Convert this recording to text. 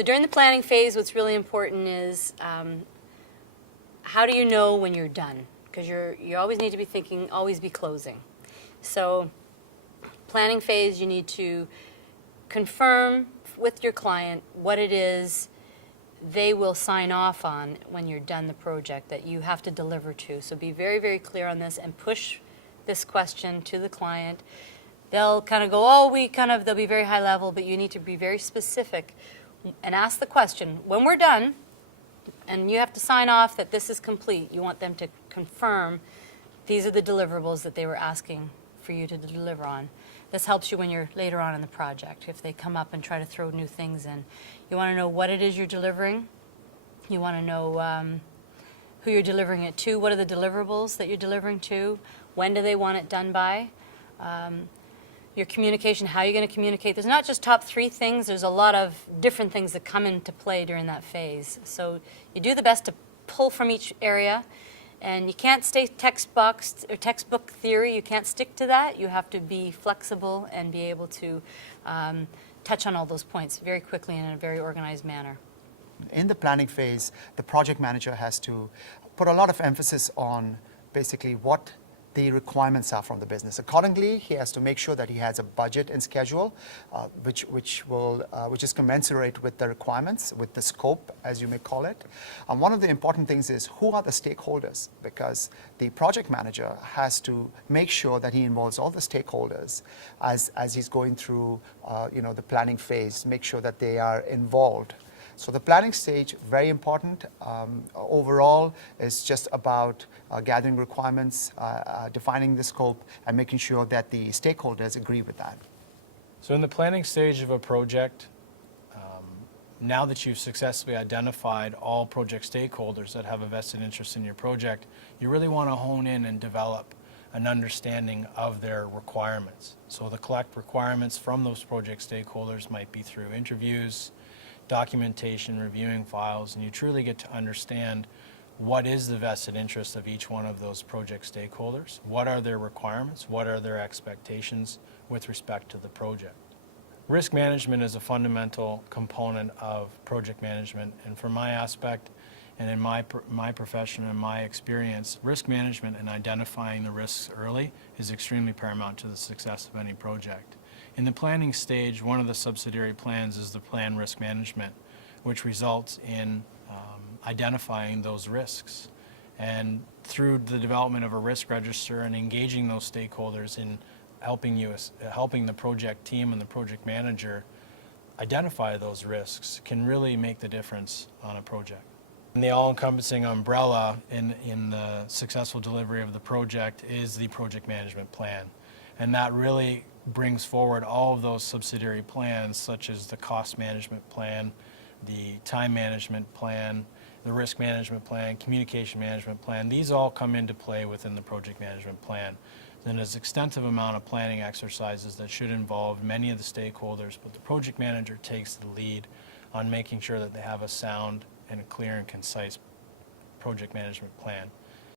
So during the planning phase, what's really important is how do you know when you're done? Because you always need to be thinking, always be closing. So planning phase, you need to confirm with your client what it is they will sign off on when you're done the project that you have to deliver to. So be very, very clear on this and push this question to the client. They'll kind of go, they'll be very high level, but you need to be very specific and ask the question, when we're done, and you have to sign off that this is complete, you want them to confirm these are the deliverables that they were asking for you to deliver on. This helps you when you're later on in the project. If they come up and try to throw new things in, you want to know what it is you're delivering. You want to know who you're delivering it to. What are the deliverables that you're delivering to? When do they want it done by? Your communication, how you're going to communicate. There's not just top 3 things. There's a lot of different things that come into play during that phase. So you do the best to pull from each area. And you can't stay textbook theory. You can't stick to that. You have to be flexible and be able to touch on all those points very quickly and in a very organized manner. In the planning phase, the project manager has to put a lot of emphasis on basically what the requirements are from the business. Accordingly, he has to make sure that he has a budget and schedule which is commensurate with the requirements, with the scope, as you may call it. One of the important things is who are the stakeholders, because the project manager has to make sure that he involves all the stakeholders as he's going through the planning phase, make sure that they are involved. So the planning stage, very important. Overall, is just about gathering requirements, defining the scope, and making sure that the stakeholders agree with that. So in the planning stage of a project, now that you've successfully identified all project stakeholders that have a vested interest in your project, you really want to hone in and develop an understanding of their requirements. So the collect requirements from those project stakeholders might be through interviews, documentation, reviewing files, and you truly get to understand what is the vested interest of each one of those project stakeholders, what are their requirements, what are their expectations with respect to the project. Risk management is a fundamental component of project management, and from my aspect and in my profession and my experience, risk management and identifying the risks early is extremely paramount to the success of any project. In the planning stage, one of the subsidiary plans is the plan risk management, which results in identifying those risks. And through the development of a risk register and engaging those stakeholders in helping the project team and the project manager identify those risks can really make the difference on a project. And the all-encompassing umbrella in the successful delivery of the project is the project management plan. And that really brings forward all of those subsidiary plans, such as the cost management plan, the time management plan, the risk management plan, communication management plan. These all come into play within the project management plan. Then there's an extensive amount of planning exercises that should involve many of the stakeholders, but the project manager takes the lead on making sure that they have a sound and a clear and concise project management plan.